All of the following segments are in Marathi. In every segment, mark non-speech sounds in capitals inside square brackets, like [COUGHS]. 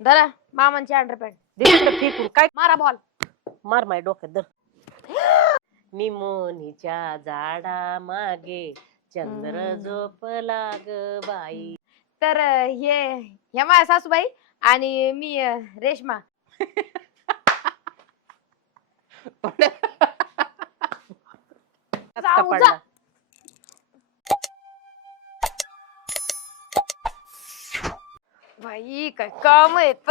धरा मामांची अंडरपॅन्ट दिसलं फेकून काय? मारा बॉल मार माय डोक्यात धर. निमोनीच्या झाडा मागे चंद्र हम्म. झोपला ग बाई. तर अं, हे हे माझ्या सासूबाई आणि मी अं, रेश्मा. आज [LAUGHS] जाऊ जा. बाई काय काम येत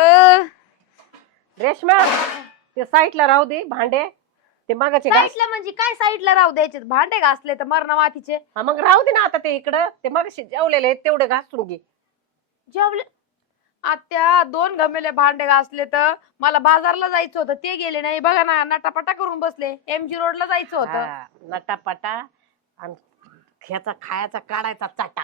रेश्मा ते साईडला राहू दे भांडे. ते मागाचे घास साईडला म्हणजे काय साईडला राहू द्यायचे? भांडे घासले तर मरण मातीचे. हा, मग राहू दे ना आता ते इकडं. ते मागाशी जेवलेले आहेत तेवढे घासून घे. जेवले आत्या दोन घमेले भांडे घासले तर मला बाजारला जायचं होतं. ते गेले नाही. बघा ना नटापटा करून बसले. एम जी रोडला जायचं होतं. हा, नटापटा आणि ह्याचा खायचा काढायचा चाटा.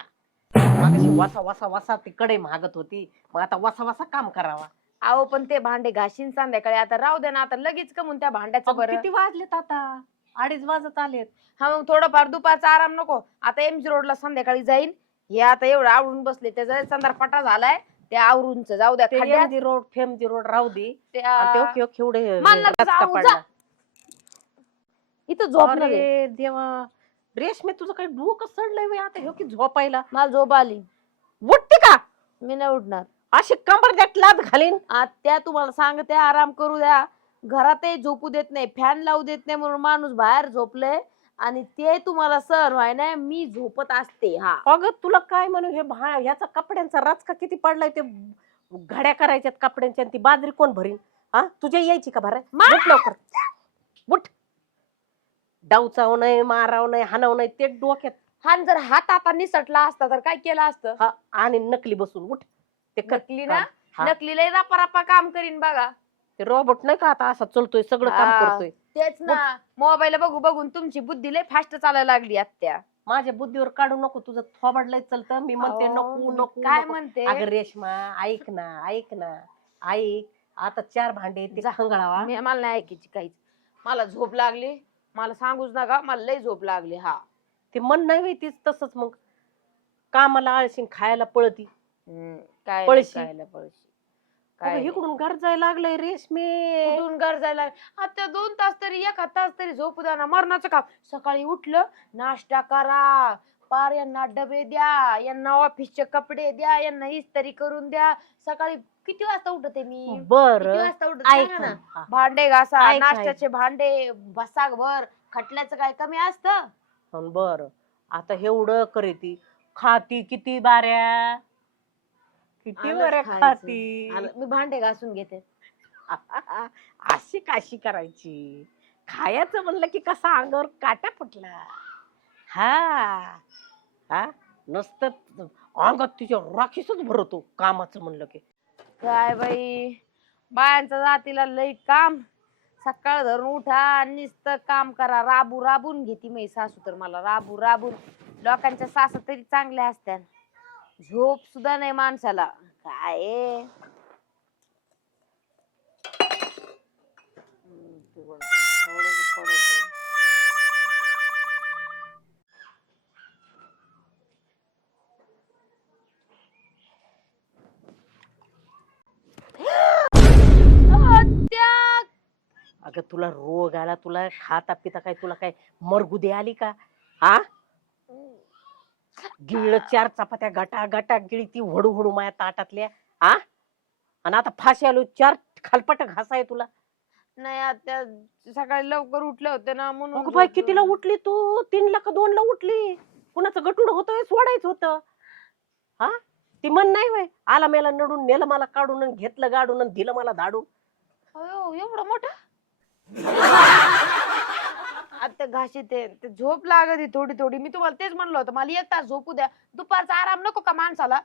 मागाशी वसा वसा वसा ती कडे मागत होती. मग आता वसा वसा काम करावा. अहो पण ते भांडे घाशीन संध्याकाळी. आता राहू दे ना आता लगेच कमून त्या भांड्याचं अगं, बरं. किती वाजलेत आता? अडीच वाजत आलेत. हा मग थोडंफार दुपारचा आराम नको. आता एम जी रोडला संध्याकाळी जाईन. हे आता एवढं आवडून बसले. त्याचा संदर्पटा झालाय ते आवरूनच जाऊ द्या. खड्ड्यात एमजी रोड फेमजी रोड राहू दे. त्या- आणि ते ओके ओके एवढे मला रस्ता जाऊ पडला. जा. इथं झोपणार आहे. अरे देवा. रेशमे तुझं काही डोकं सडलंय व्हय आता ह्यो की झोपायला? मला झोप आली. उठते का? मी नाही उठणार. अशी कंबर द्यात लाद घालीन. आत्या तुम्हाला सांगते आराम करू द्या. घरातही झोपू देत नाही फॅन लावू देत नाही म्हणून माणूस बाहेर झोपले आणि ते तुम्हाला सहन व्हाय नाही मी झोपत असते हा. अगं तुला काय म्हणू हे भा ह्याचा कपड्यांचा राचका किती पडलाय ते घड्या करायच्यात कपड्यांच्या आणि ती बाजरी कोण भरीन? हा? तुझ्या यायची का भराय मा- उठ लवकर. उठ. डावचाव नाही माराव नाही हाणव नाही ते डोक्यात. हा जर हात आता निसटला असता तर काय केलं असतं? हा आणि नकली बसून उठ. ते कर नकली ना? हा. नकली लय रापा रापा काम करीन बघा. ते रोबोट नाही का आता असा चलतोय सगळं काम हा. करतोय? तेच ना. मोबाईल बघू बघून तुमची बुद्धी लय फास्ट चालायला लागली आत्या. माझ्या बुद्धीवर काढू नको तुझं थोबड लय चलतं. मी म्हणते अहो, नको मी नको काय नको. म्हणते? अगं रेश्मा ऐक ना ऐक ना. ऐक आता चार भांडे ते जा. खंगळावा. मी मला नाही ऐकायची काहीच. मला झोप लागली. मला सांगूच नका मला लय झोप लागली हा. ते मन नाही तीच तसंच मग. कामाला आळशीन खायला पळती. हम्म, काय पळशी. काय नाही पळशी. अगं, काय इकडून गरजायला लागलंय रेशमे. कुठून गरजायला आता दोन तास तरी एक तास तरी झोपू द्या ना मरणाचं काम. सकाळी उठलं नाश्ता करा पार यांना डबे द्या यांना ऑफिसचे कपडे द्या यांना इस्त्री करून द्या. सकाळी किती वाजता उठते मी? किती बर. वाजता उठते? सांगा ना. भांडे घासा ऐक, नाश्त्याचे भांडे बसाक भर खटल्याचं काय कमी असतं? बर. आता एवढं करे ती. खाती किती बाऱ्या? किती आलंच बऱ्या खायचं. खाती? आलं, मी भांडे घासून घेते. [LAUGHS] अशी काशी करायची? खायचं म्हणलं की कसा अंगावर काटा फुटला. हा. हा? नुसतं अंगात तिच्या राखीसच भरतो कामाचं म्हणलं की. काय बाई? बायांचं जातीला लई काम. सकाळ धरून उठा आणि नुसतं काम करा. राबू राबून घेती मी सासू तर मला. राबू राबून. लोकांच्या सासू तरी चांगल्या असत्या झोप सुद्धा नाही माणसाला. काय? आहे? हम्म, थोडं- आत्या! अगं तुला रोग आला तुला खाता पिता काय तुला काय मरगुदी आली का? हा गिळ चार चपात्या गटा गटा गिळी ती हडू हडू माया ताटातल्या. हा आणि आता फाशी आलो चार खालपट घासाय तुला. नाही आत्या सकाळी लवकर उठले होते ना म्हणून बाई झोपलो. कितीला उठली तू? तीन ला का दोन ला उठली? कुणाचं गटूड होतोय सोडायचं होतं. हा ती मन नाही वय आला मेला नडून नेलं मला काढून आणि घेतलं गाडून आणि दिलं मला धाडून. अयो एवढं मोठं? [LAUGHS] आता घाशी ते ते झोप लागत आहे थोडी थोडी. मी तुम्हाला तेच म्हणलं होतं मला एक तास झोपू द्या. दुपारचा आराम नको का माणसाला?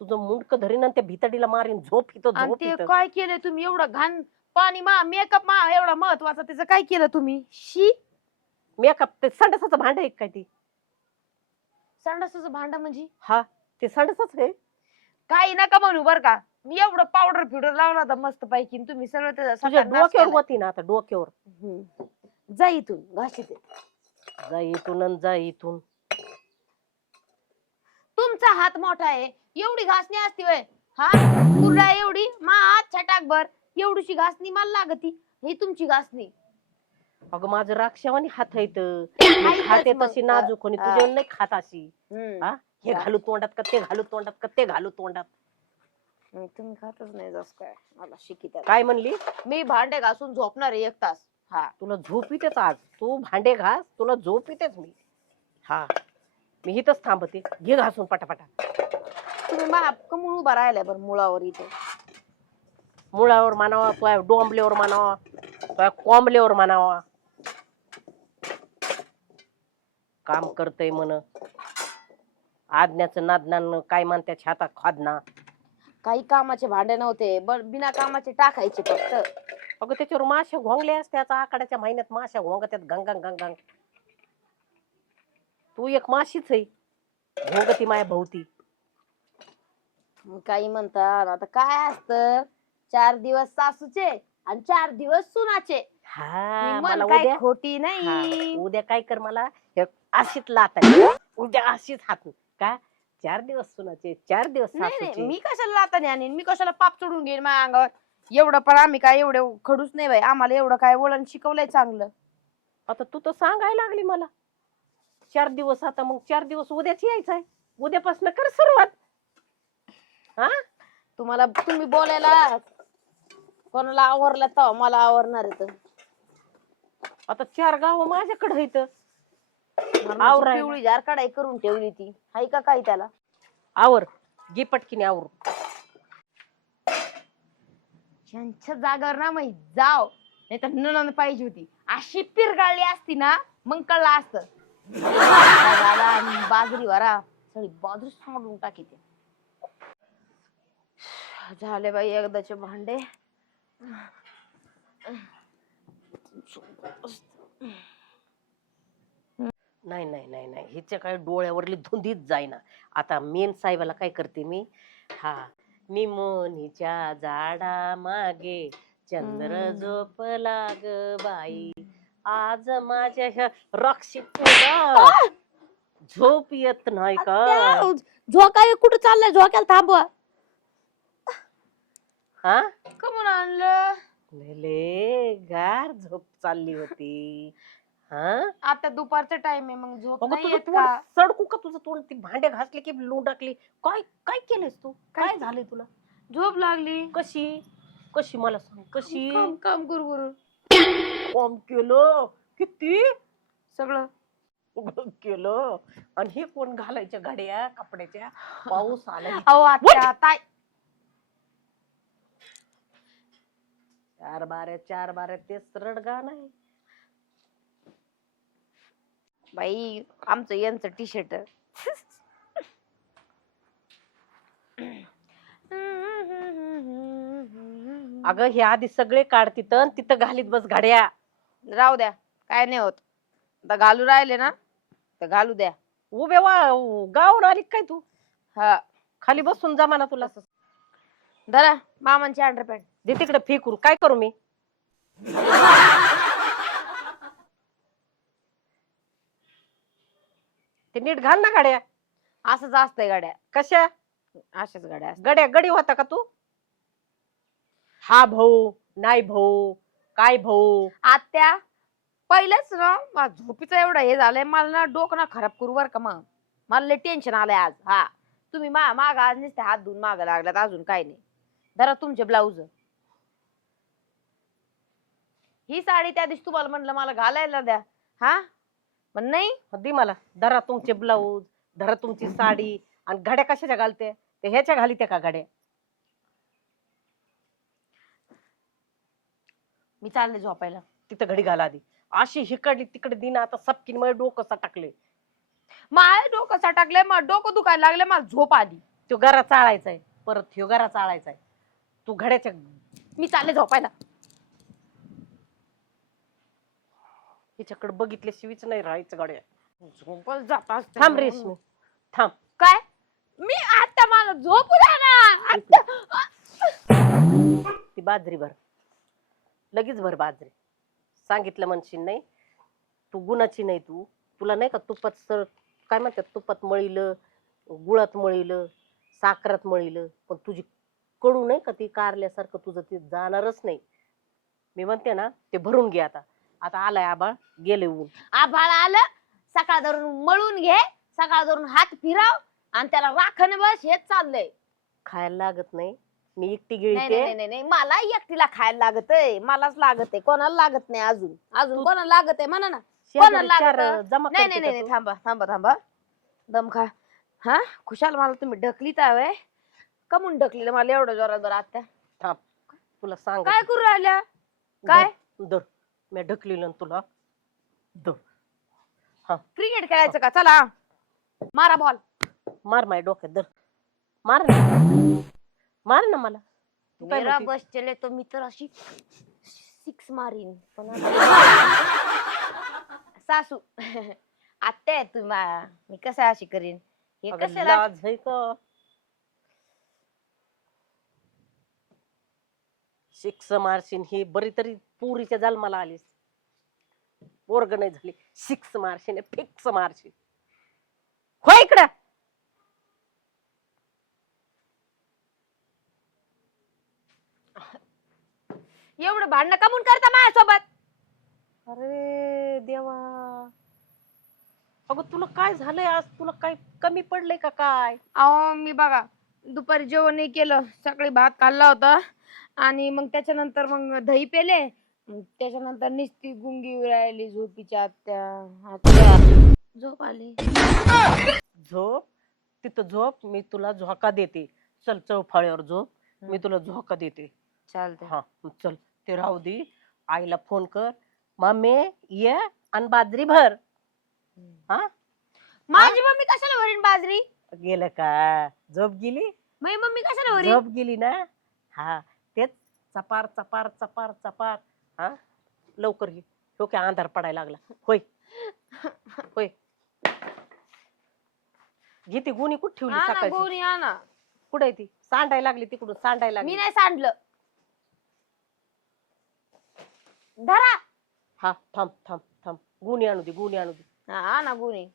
तुझं मुंडक धरीन आणि त्या भितडीला मारीन. झोप इथं आणि झोप ते इथं. काय केलं तुम्ही? एवढं घाण पाणी मा मेकअप मा एवढा महत्त्वाचा त्याचं काय केलं तुम्ही? शी? मेकअप ते संडासाचं भांड आहे काय ते? संडासाचं भांड म्हणजे? हा ते संडासच आहे. काही नका म्हणू बर का. मी एवढं पावडर फिवडर लावला होता मस्त पैकी तुम्ही सगळं त्याचा तुझ्या सगळा नाश डोक्यावर केला. होती ना आता डोक्यावर हम्म. जा इथून घाशी ते जा इथून आणि जा इथून तुमचा हात मोठा आहे एवढी घासणी असती वय हा कुर्रा एवढी मा हात टाकभर एवढीशी घासणी मला लागती ही तुमची घासणी अगं माझं राक्षवानी हात आहेतच खाते मग. तशी नाजूक आणि हा. तुझ्या नाही खात अशी हम्म. हा. घालू तोंडात का ते घालू तोंडात का ते घालू तोंडात तुम्ही खातच नाही जस काय. मला शिकी त्याला. काय म्हणली? मी भांडे घासून झोपणार आहे एक तास. हा. तुला झोप येतेच आज. तू भांडे घास तुला झोप येतेच मी. हा. मी इथंच थांबते. घे घासून पटापटा. तुम्ही मा कमून उभा राहिलाय बरं मुळावर इथे. मुळावर मानावा तुझ्या डोंबल्यावर मानावा तुझ्या कोंबल्यावर मानावा काम करतय म्हण. आज्ञाचं नादनान काय म्हणतात छाता खादना. काही कामाचे भांडे नव्हते. बर बिना कामाचे टाकायचे फक्त. अगं त्याच्यावर माश्या घोंगल्या असत्यात आखाड्याच्या महिन्यात माश्या घोंगत्यात गंगांग गंगांग तू एक माशीच आहे. घोंगती माया भोवती. मग काही म्हणतात आता काय असतं? चार दिवस सासूचे आणि चार दिवस सुनाचे. हा मला काय उद्या खोटी हा, नाही. उद्या काय कर मला? हे अशीच लात आहे. उद्या अशीच हात का? चार दिवस सुनाचे चार दिवस नाही नाही सासूचे. मी कशाला लाताने आणीन मी कशाला पाप चढून घेईन माझ्या अंगावर? एवढं पण आम्ही काय एवढे खडूच नाही बाई. आम्हाला एवढं काय वळण शिकवलंय चांगलं. आता तू तर सांगायला लागली मला. चार दिवस आता मग चार दिवस उद्याच यायचंय. उद्यापासून कर सुरुवात. हा? तुम्हाला तुम्ही बोलायला. कोणाला आवरलं तर मला आवरणार आहे तर आता चार गाव माझ्याकडे मरणाची आवरायला. पिवळी जार काढाई करून ठेवली ती. हाय का काय त्याला? आवर. घे पटकीने आवर यांच्या जागावर ना मग जाव. नाही तर ननन पाहिजे होती. अशी पिरगाळली असती ना मग कळलं असत. बाजरी वरा. सगळी बाजरी सांडून टाकी ते. झाले बाई एकदाचे भांडे. नाही नाही नाही नाही. हिच्या काय डोळ्यावरली धुंदीच जाईना. आता मेन साहेबाला काय करते मी? हा निमोनीच्या झाडा मागे चंद्र हम्म. झोपला ग बाई. आज माझ्या ह्या रक्षित झोप येत नाही का? झोका कुठं चाललाय? झोक्याला थांबवा. हा कमून आणलं? गार झोप चालली होती. हा? आता दुपारचा टाइम आहे मग झोप अगं नाही तुझं येत तोंड का? सडकू का तुझं तोंड? ती भांडे घासले की लूण टाकली. काय काय केलंयस तू? काय झालंय तुला? झोप लागली. कशी? कशी मला सांग कशी? काम काम गुरु गुरु. कॉम केलं? किती? सगळं. केलं. आणि हे कोण घालायच्या गाड्या कपड्याच्या? पाऊस आला अहो आता चार बाऱ्या चार बाऱ्या तेच रडगा नाही बाई आमचं यांचं टी शर्ट अगं हे आधी सगळे काढ तिथं आणि तिथं घालीत बस गाड्या राहू द्या काय नाही होत. आता घालू राहिले ना तर घालू द्या. उभे वा गावून आली काय तू? हा. खाली बसून जमा ना तुला. धरा मामांची अंडरपॅन्ट दे तिकडे फेकून. काय करू मी? ते नीट घाल ना गाड्या. असंच असतंय गाड्या. कशा? अशाच गाड्या असतात. गड्या गडी होता का तू? हा भाऊ नाही भाऊ काय भाऊ? आत्या पहिलेच ना माझं झोपीचं एवढं हे झालंय मला ना डोकं ना खराब करू बर का मग. मला लय टेन्शन आलंय आज. हा. तुम्ही मा माग आज नुसते हात धुवून माग लागलात अजून काय नाही. धरा तुमचे ब्लाऊज ही साडी त्या दिवशी तुम्हाला म्हणलं मला घालायला द्या. हा? पण नाही. दे मला. धरा तुमचे ब्लाऊज धरा तुमची साडी आणि घड्या कशाच्या घालते? ते ह्याच्या घालीते का घड्या? मी चालले झोपायला. तिथं घडी घाला आधी. अशी हिकडली तिकडे दिन आता सपकीन मध्ये डोकं टाकले माय डोकं सटाकलंय मग डोकं दुखायला लागलं मला झोप आली. तो गरा चाळायचाय. परत ह्यो गरा चाळायचाय. तू घड्याच्या मी चालले झोपायला. हिच्याकडे बघितल्याशिवायच नाही राहायचं गड्या. झोपल जात असते थांब रेशमी. थांब. काय? मी आता मला झोपू द्या ना आत्या. ती बाजरी भर. लगेच भर बाजरी. सांगितलं म्हणशील नाही. तू गुणाची नाही तू. तुला नाही का तुपात सर काय म्हणतात? तुपात मळीलं गुळात मळीलं साखरात मळीलं. पण तुझी कडू नाही का ती कारल्यासारखं? तुझं ते जाणारच नाही. मी म्हणते ना ते भरून घे आता. आता आलाय आबाळ गेले ऊन. आभाळ आलं सकाळ धरून मळून घे सकाळ धरून हात फिराव आणि त्याला राखण बस हेच चाललंय. खायला लागत नाही. मी एकटी नाही नाही, गिळते नाही नाही, नाही मला एकटीला खायला लागत आहे मलाच लागत आहे कोणाला लागत नाही अजून. अजून तू- कोणाला लागत आहे? म्हणा ना. शेजारी कोणाला चार लागतं? जमा नाही करते नाही का नाही तू? थांबा थांबा थांबा. दम खा. हा? खुशाल मला तुम्ही ढकलीत हवे कमून ढकलीलं मला एवढं जोरात बरं आत्या थांब. तुला सांग काय करू राहिल्या? काय? दर मी ढकलील तुला दर क्रिकेट खेळायचं का? चला. मारा बॉल मार माझ्या डोक्यात दर मार ना. मार ना मला. तू काय मेरा म्हणती? बस चले तो मी तर अशी सिक्स मारीन. पण आता- [LAUGHS] सासू. [LAUGHS] आत्या आहे तू मा- मी कसं अशी करीन? हे अगं, कशाला लाज आहे का? शिक्स मारशील ही बरी तरी पुरीच्या जन्माला आलीस. वर्ग नाही झाली. सिक्स मारशील फिक्स मारशील हो इकडं. एवढं भांडणं कमून करता माझ्यासोबत? अरे देवा. अगं तुला काय झालंय आज? तुला काय कमी पडलंय का काय? अहो मी बघा दुपारी जेवण नाही केलं. सकाळी भात खाल्ला होता. आणि मग त्याच्यानंतर मग दही पेले. मग त्याच्यानंतर निस्ती गुंगी राहिली झोपीच्या आत्या आत्या. झोप आली. झोप? तिथं झोप मी तुला झोका देते. चल चौफाळ्यावर झोप. मी तुला झोका देते. चालतंय. हा चल. ते राहू दे. आईला फोन कर. मम्मी ये आणि बाजरी भर. हा? माझी मम्मी कशाला वरीन बाजरी? गेलं का? झोप गेली? माझी मम्मी कशाला वरीन झोप गेली ना? हा. चपार चपार चपार चपार. हा? लवकर घे. डोक्या अंधार पडायला लागला. होय. होय. घे ती गुणी कुठे ठेवली हा ना सकाळची? गोणी हा ना कुठे ती? सांडायला लागली तिकडून सांडायला मी लागली नाही सांडलं. धरा. हा थांब थांब थांब. गुणी आणू दे गुणी आणू दे. हा ना गोणी.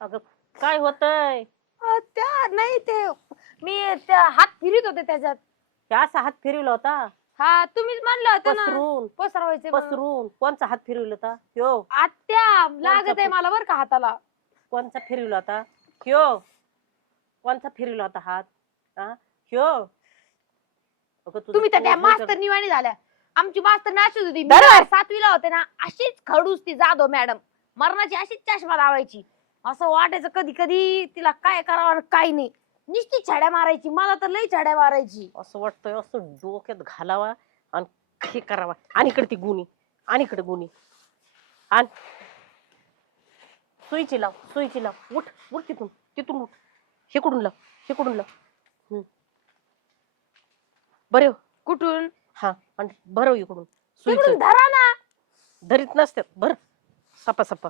अगं काय होतंय? त्या नाही ते मी त्या हात फिरत होते त्याच्यात. असा हात फिरवला होता? हा तुम्हीच म्हणलं होतं ना. पसरून. पसरवायचे म्हणून. पसरून. कोणचा हात फिरवला होता? ह्यो आत्या लागत आहे? मला बर का हाताला. कोणचा फिरवला होता? ह्यो कोणचा फिरवला होता हात? हा ह्यो अगं तुझं तुम्ही तर त्या पोट मास्तर निवाणी झाल्या. आमची मास्तर नाचत होती. मी. सातवीला होते ना अशीच खडूस ती जाधव मॅडम. मरणाची अशीच चष्मा लावायची. असं वाटायचं कधी कधी तिला काय करावं आणि काय नाही. नुसती छड्या मारायची मला तर लई छड्या मारायची. असं वाटतंय असं डोक्यात घालावा आणि हे करावा. आणि इकडे ती गुणी आणि इकडे गुणी. आण सुईची लाव सुईची लाव. उठ उठ तिथून तिथून उठ. हिकडून लाव हिकडून लाव. हम्म. बरे कुठून? हा. आणि भरव इकडून. तिकडून सुईचं धरा ना. धरीत नसतात भर. सपा सपा.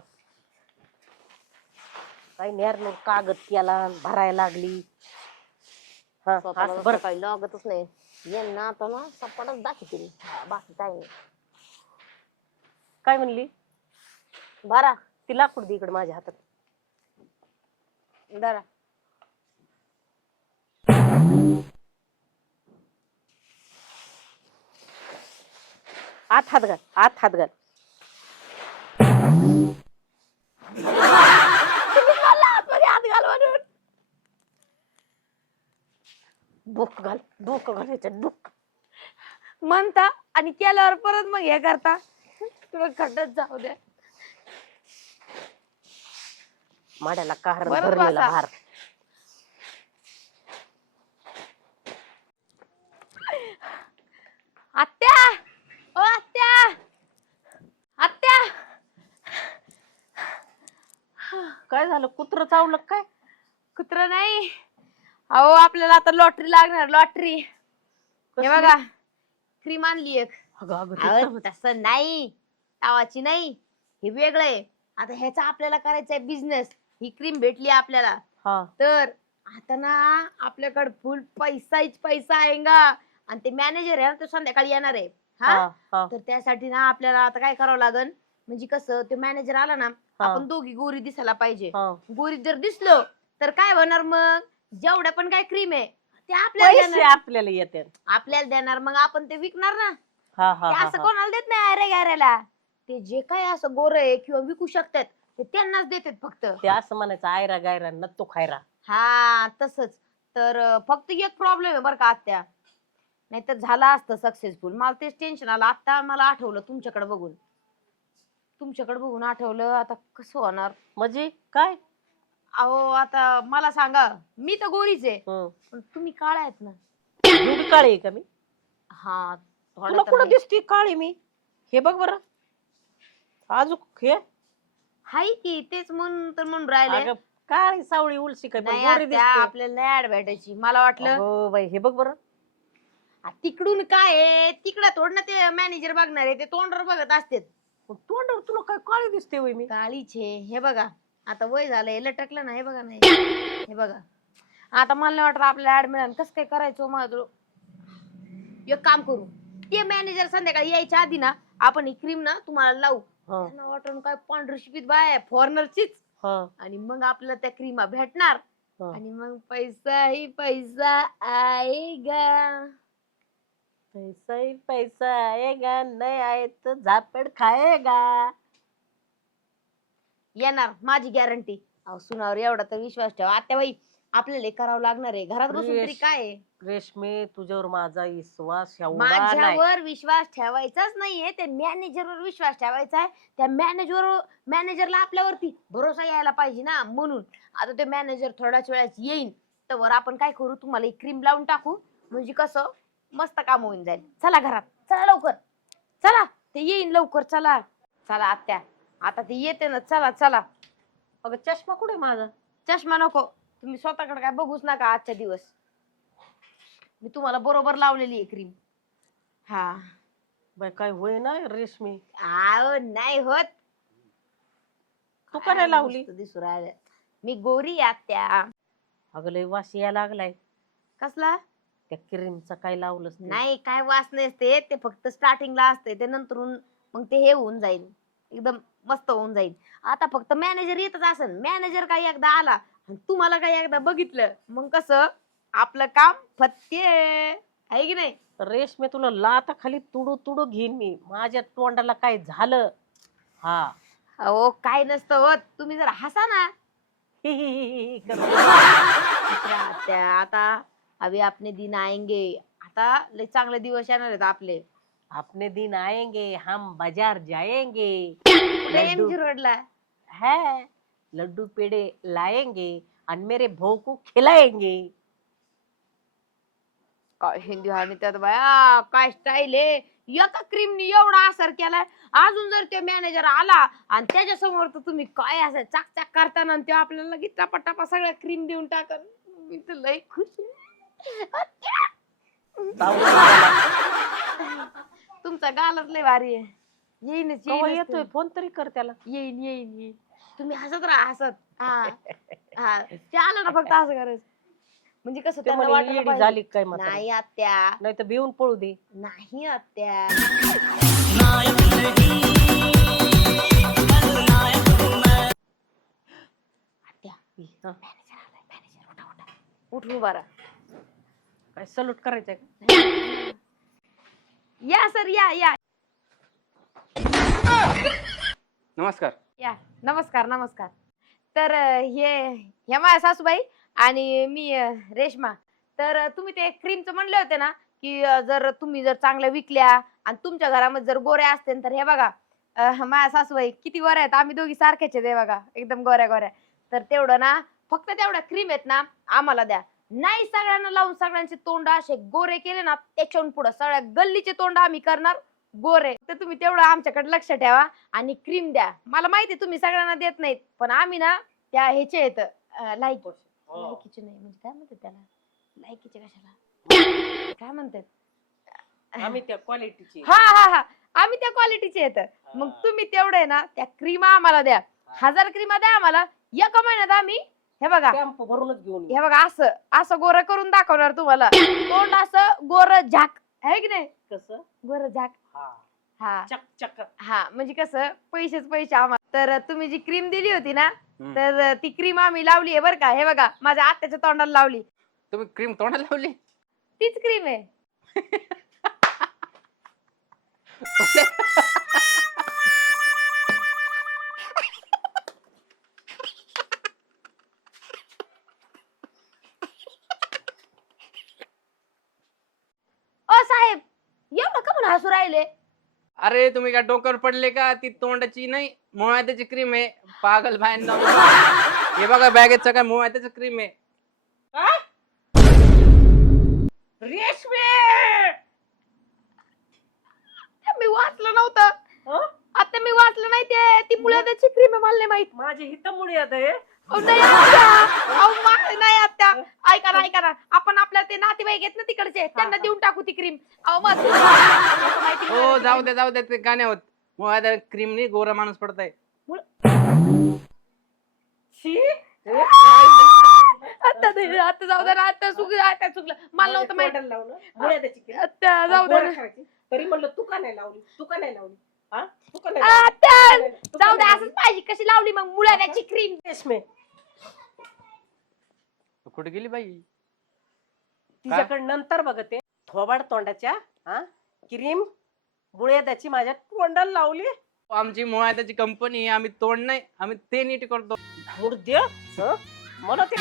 काही नेर कागद केला भरायला लागली. हा असं बरं काही लागतच नाही. यांना आता ना सपाटच दाखवते बाकी काय नाही काय म्हणली? बरा ती लाकूड दे इकडे माझ्या हातात. धरा. आत हात घाल आत हात घाल. घाल म्हणून. डोक घाल डोक घाल याच्यात डोक. म्हणता आणि केल्यावर परत मग हे करता. तुला खड्ड्यात जाऊ द्या. माड्याला कारण बरं बसा. भार. आत्या ओ आत्या आत्या काय झालं? कुत्र चावलं काय? कुत्र नाही. अहो आपल्याला आता लॉटरी लागणार लॉटरी हे? बघा क्रीम आणली एक. अगं अगं ते अहो, तर- तसं नाही. तावाची नाही. हे वेगळंय आता ह्याचा आपल्याला करायचा आहे बिझनेस ही क्रीम भेटली आपल्याला. हा. तर आता ना आपल्याकडे फुल पैसाच पैसा आहे गा. आणि ते मॅनेजर आहे ना तो संध्याकाळी येणार आहे. हा? हा, हा, तर त्यासाठी ना आपल्याला आता काय करावं लागन? म्हणजे कसं ते मॅनेजर आला ना हा, आपण दोघी गोरी दिसायला पाहिजे. हा. गोरी जर दिसलो तर काय होणार मग? जेवढ्या पण काय क्रीम आहे ते आपल्याला पैसे देणार. आपल्याला येते आपल्याला देणार मग आपण ते विकणार ना. हा हा ते हा, असं हा. कोणाला देत नाही अरे गाऱ्याला. ते जे काय असं गोर आहे किंवा विकू शकतात ते त्यांनाच देतात फक्त. ते असं म्हणायचं आयरा गायरा नत्तो खायरा. हा तसंच. तर अं, फक्त एक प्रॉब्लेम आहे बरं का आत्या. नाहीतर झाला असतं सक्सेसफुल मला तेच टेन्शन आलं. आता मला आठवलं तुमच्याकडे बघून. तुमच्याकडे बघून आठवलं आता कसं होणार? म्हणजे? काय? अहो आता मला सांगा मी तर गोरीच आहे. हं. पण तुम्ही काळा आहेत ना. एवढी काळी आहे का मी? हा थोडं तुला तर. कुठं. दिसते काळी मी? हे बघ बरं. अजून हे. हाय की तेच म्हणून तर म्हणून राहिले. अगं, काळी सावळी उलशी काय पण नाही गोरी आत्या, दिसते. आपल्याला नाही ऍड भेटायची मला वाटलं. हो बाई हे बघ बरं. आ, तिकडून काय आहे? तिकडं थोडं ना ते मॅनेजर बघणार आहे ते तोंडवर बघत असते पण तोंडावर तुला काय काळी दिसते होय मी? काळीचे हे बघा आता वय झालंय लटकलं ना हे बघा नाही [COUGHS] हे. बघा. आता मला नाही वाटत आपल्याला ऍड मिळाल कसं काय करायचं माझं एक काम करू ते मॅनेजर संध्याकाळी यायच्या आधी ना आपण ही क्रीम ना तुम्हाला लावू. हं, त्यांना वाटून काय पांढरी शिपीत बाय फॉरनरचीच हं, आणि मग आपल्याला त्या क्रीमा भेटणार. हं. आणि मग पैसा ही पैसा आएगा पैसा ही पैसा आएगा नाही आहे तर झापड खाएगा येणार माझी गॅरंटी अहो सुनावर एवढा तर विश्वास ठेवा. आता बाई आपल्याला हे करावं लागणार आहे. घरात बसून तरी. काय आहे? रेशमी तुझ्यावर माझा विश्वास एवढा नाही. माझ्यावर विश्वास ठेवायचाच नाहीये. त्या मॅनेजरवर विश्वास ठेवायचा आहे. त्या मॅनेजर मॅनेजरला आपल्यावरती भरोसा यायला पाहिजे ना. म्हणून आता ते मॅनेजर थोड्याच वेळात येईन. तर आपण काय करू? तुम्हाला क्रीम लावून टाकू. म्हणजे कसं? मस्त काम होऊन जाईल. चला घरात. चला लवकर. चला. ते येईन लवकर. चला. चला आत्या. आता ते येते ना. चला चला. अगं चष्मा कुठे माझा? चष्मा नको. तुम्ही स्वतःकडे काय बघूच नका आजचा दिवस. मी तुम्हाला बरोबर लावलेली आहे क्रीम हा. बाय काय होय ना रेशमी? आव नाही होत. तू का नाही लावली? मस्त दिसू राहिलं. मी गोरी आहे आत्या. अगं लय वास यायला लागलाय. कसला? त्या क्रीमचा काय लावलंच नाही. नाही काय वास नसते ते फक्त स्टार्टिंगला असते ते नंतरून मग ते हे होऊन जाईल. एकदम मस्त होऊन जाईल. आता फक्त मॅनेजर येतच असेल मॅनेजर काही एकदा आला आणि तुम्हाला काही एकदा बघितलं मग कसं? आपलं काम फत्ते आहे की नाही? रेशमी तुला लाता खाली तुडू तुडू घेईन मी. माझ्या तोंडाला काय झालं? हा. अहो काय नसतं होत. तुम्ही जर हसा ना. [LAUGHS] करते. आत्या आता. अभी आपने दिन आएंगे। आता लय चांगले दिवस येणार आहेत आपले. अपने दिन आएंगे हम बाजार जाएंगे। लड्डू एमजी रोडला. है लड्डू पेड़े लाएंगे और मेरे भाऊ को खिलाएंगे। काय हिंदी आणि त्यात बाया काय स्टाईल आहे? एका क्रीमनी एवढा असर केलाय. अजून जर ते मॅनेजर आला आणि त्याच्यासमोर तर तुम्ही काय असं चाक चाक करताना आणि ते आपल्याला लगेच टपा टपा सगळ्या क्रीम देऊन टाकन. मी तर लय खुश आहे. तुमचा गालच लय भारी आहे. येईनच केव्हा येईनच येतोय? तो. फोन तरी कर त्याला. येईन येईन येईन. तुम्ही हसत राहा हसत. हा हा. ते आलं ना फक्त असं करायचं. म्हणजे कसं ते त्यांना म्हणे वाटायला येडी पाहिजे. झाली काय म्हातारी? नाही आत्या. नाही तर भिवून पळू दे. नाही आत्या. हा, आलाय मॅनेजर उठा उठा. उठून उभा राहा. काय सलूट करायचंय का? या सर या या. नमस्कार. या नमस्कार नमस्कार. तर अं, हे हे माझ्या सासूबाई आणि मी अं, रेश्मा. तर अं, तुम्ही ते क्रीमचं म्हणले होते ना की अं, जर तुम्ही जर चांगल्या विकल्या आणि तुमच्या घरामध्ये जर गोऱ्या असतील तर हे बघा अं, माझ्या सासूबाई किती गोऱ्या आहेत. आम्ही दोघी सारख्याच आहेत हे बघा एकदम गोऱ्या गोऱ्या तर तेवढं ना फक्त तेवढ्या क्रीम आहेत ना आम्हाला द्या. नाही सगळ्यांना लावून सगळ्यांचे तोंड असे गोरे केले ना त्याच्याहून पुढे सगळ्या गल्लीचे तोंड आम्ही करणार गोरे. तर तुम्ही तेवढं आमच्याकडे लक्ष ठेवा आणि क्रीम द्या. मला माहिती तुम्ही सगळ्यांना देत नाहीत पण आम्ही ना त्या ह्याचे येत लाईक लायकीचे नाही म्हणजे काय म्हणतात त्याला? लायकीचे कशाला? काय म्हणतात? आम्ही त्या क्वालिटीची हा हा हा. आम्ही त्या क्वालिटीचे येत मग तुम्ही तेवढे ना त्या क्रीमा आम्हाला द्या. हजार क्रीमा द्या आम्हाला. एका महिन्यात आम्ही हे बघा. टेम्पो भरूनच घेऊन ये. हे बघा असं असं गोर करून दाखवणार तुम्हाला. तोंड असं गोर झाक. आहे की नाही? कसं? गोर झाक. हा. हा. चक चक. हा म्हणजे कसं पैसेच पैसे आम्हाला तर तुम्ही जी क्रीम दिली होती ना हम्म. तर ती क्रीम आम्ही लावली आहे बरं का. हे बघा माझ्या आत्याच्या तोंडाला लावली. तुम्ही क्रीम तोंडाला लावली? तीच क्रीम आहे [LAUGHS] ओ साहेब एवढं का म्हणून हसू राहिले. अरे तुम्ही काय डोक्यावर पडले का? ती तोंडाची नाही मुळात्याची क्रीम आहे. पागल बाहेर हे बघा बॅगेत काय मुळात्याचं क्रीम आहे. रेशमे! मी वाचलं नव्हतं. हं? आता मी वाचलं नाही ते. ती मुळ्याची क्रीम आहे मला नाही माहीत. माझे हित मुळे आता हे. अहो, नाही आत्या. अहो, मा- नाही आत्या ऐका ना ऐका ना. आपण आपल्या ते नातेवाईक आहेत ना तिकडचे त्यांना. देऊन टाकू ती क्रीम अहो मग माहिती हो. जाऊ द्या जाऊ द्या ते गाणे होत. मुळात्या क्रीम नाही गोरा माणूस पडताय. आता आता जाऊ दे ना आता चुकलं आता चुकलं मला नव्हतं माहीत. तोंडाला लावलं त्याची. आता जाऊ दे ना. करायची. तरी म्हणलं तू का नाही लावली? तू का नाही लावली? हा? तू का नाही आ, जाऊ दे असंच पाहिजे. कशी लावली मग मुळ्याची क्रीम? रेशमे. कुठे गेली बाई? तिच्याकडे नंतर बघते. थोबाड तोंडाच्या हा? क्रीम मुळे त्याची माझ्या तोंडाला लावली. आमची मुळात्याची कंपनी आम्ही तोंड नाही आम्ही ते नीट करतो. मुर्द्य हं? मला ते